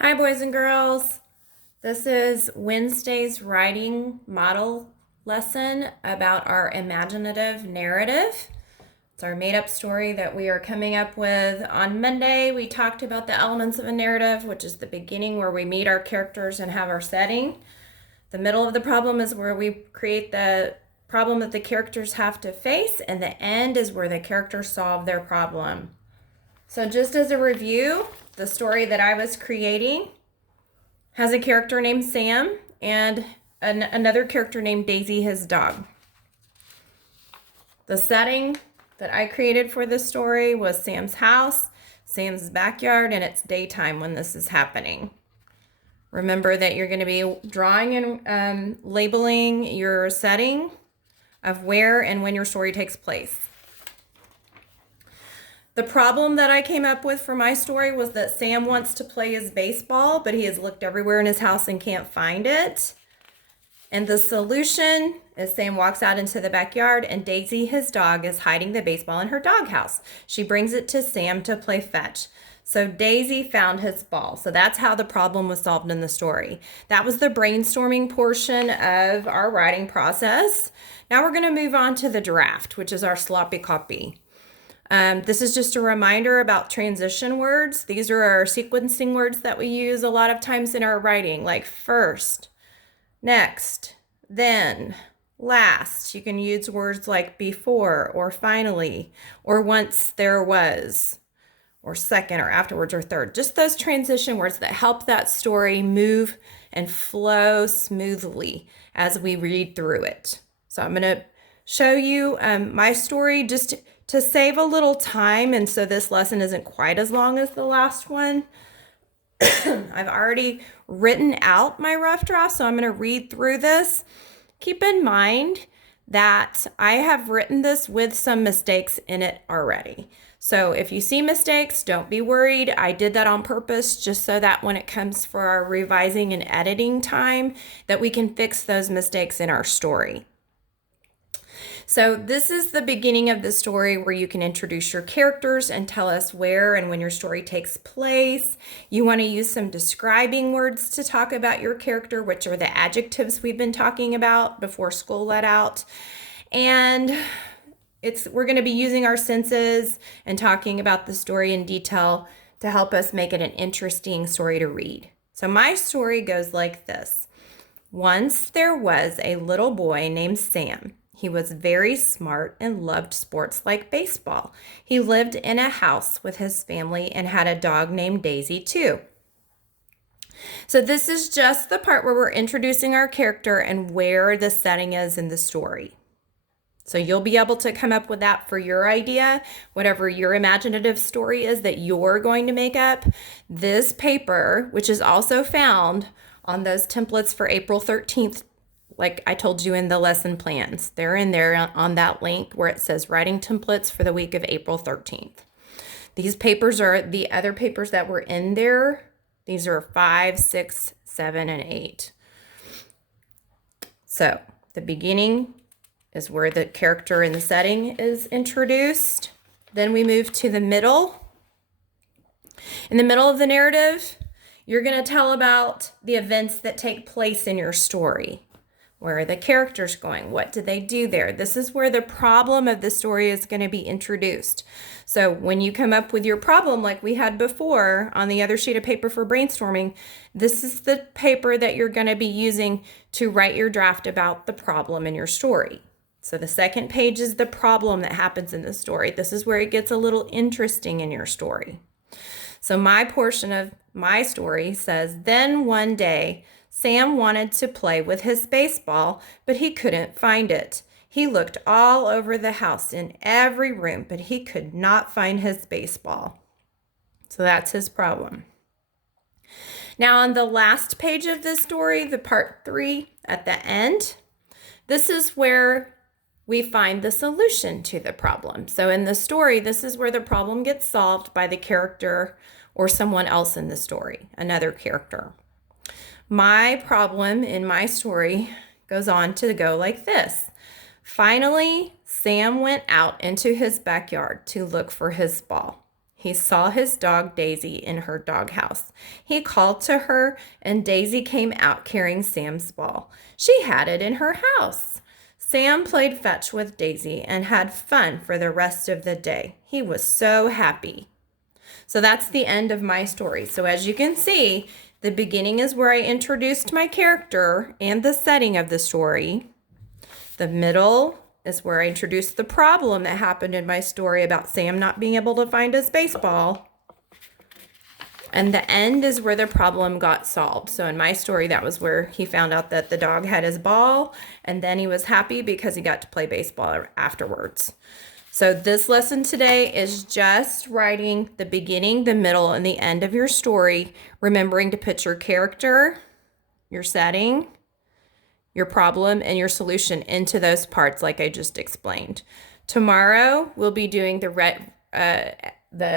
Hi, boys and girls. This is Wednesday's writing model lesson about our imaginative narrative. It's our made up story that we are coming up with. On Monday, we talked about the elements of a narrative, which is the beginning where we meet our characters and have our setting. The middle of the problem is where we create the problem that the characters have to face, and the end is where the characters solve their problem. So, just as a review, the story that I was creating has a character named Sam and another character named Daisy, his dog. The setting that I created for this story was Sam's house, Sam's backyard, and it's daytime when this is happening. Remember that you're going to be drawing and labeling your setting of where and when your story takes place. The problem that I came up with for my story was that Sam wants to play his baseball, but he has looked everywhere in his house and can't find it. And the solution is Sam walks out into the backyard and Daisy, his dog, is hiding the baseball in her doghouse. She brings it to Sam to play fetch. So Daisy found his ball. So that's how the problem was solved in the story. That was the brainstorming portion of our writing process. Now we're going to move on to the draft, which is our sloppy copy. This is just a reminder about transition words. These are our sequencing words that we use a lot of times in our writing, like first, next, then, last. You can use words like before or finally or once there was or second or afterwards or third. Just those transition words that help that story move and flow smoothly as we read through it. So I'm going to show you my story just to save a little time, and so this lesson isn't quite as long as the last one. I've already written out my rough draft, so I'm going to read through this. Keep in mind that I have written this with some mistakes in it already. So if you see mistakes, don't be worried. I did that on purpose just so that when it comes for our revising and editing time, that we can fix those mistakes in our story. So this is the beginning of the story where you can introduce your characters and tell us where and when your story takes place. You want to use some describing words to talk about your character, which are the adjectives we've been talking about before school let out. And we're going to be using our senses and talking about the story in detail to help us make it an interesting story to read. So my story goes like this. Once there was a little boy named Sam. He was very smart and loved sports like baseball. He lived in a house with his family and had a dog named Daisy too. So this is just the part where we're introducing our character and where the setting is in the story. So you'll be able to come up with that for your idea, whatever your imaginative story is that you're going to make up. This paper, which is also found on those templates for April 13th, like I told you in the lesson plans, they're in there on that link where it says writing templates for the week of April 13th. These papers are the other papers that were in there. These are 5, 6, 7, and 8. So the beginning is where the character and the setting is introduced. Then we move to the middle. In the middle of the narrative, you're going to tell about the events that take place in your story. Where are the characters going? What did they do there? This is where the problem of the story is going to be introduced. So when you come up with your problem like we had before on the other sheet of paper for brainstorming, this is the paper that you're going to be using to write your draft about the problem in your story. So the second page is the problem that happens in the story. This is where it gets a little interesting in your story. So my portion of my story says, then one day, Sam wanted to play with his baseball, but he couldn't find it. He looked all over the house in every room, but he could not find his baseball. So that's his problem. Now on the last page of this story, the part 3 at the end, this is where we find the solution to the problem. So in the story, this is where the problem gets solved by the character or someone else in the story, another character. My problem in my story goes on to go like this. Finally, Sam went out into his backyard to look for his ball. he saw his dog Daisy in her doghouse. He called to her, and Daisy came out carrying Sam's ball. She had it in her house. Sam played fetch with Daisy and had fun for the rest of the day. He was so happy. So that's the end of my story. So as you can see, the beginning is where I introduced my character and the setting of the story. The middle is where I introduced the problem that happened in my story about Sam not being able to find his baseball. And the end is where the problem got solved. So in my story, that was where he found out that the dog had his ball, and then he was happy because he got to play baseball afterwards. So this lesson today is just writing the beginning, the middle, and the end of your story, remembering to put your character, your setting, your problem, and your solution into those parts like I just explained. Tomorrow, we'll be doing the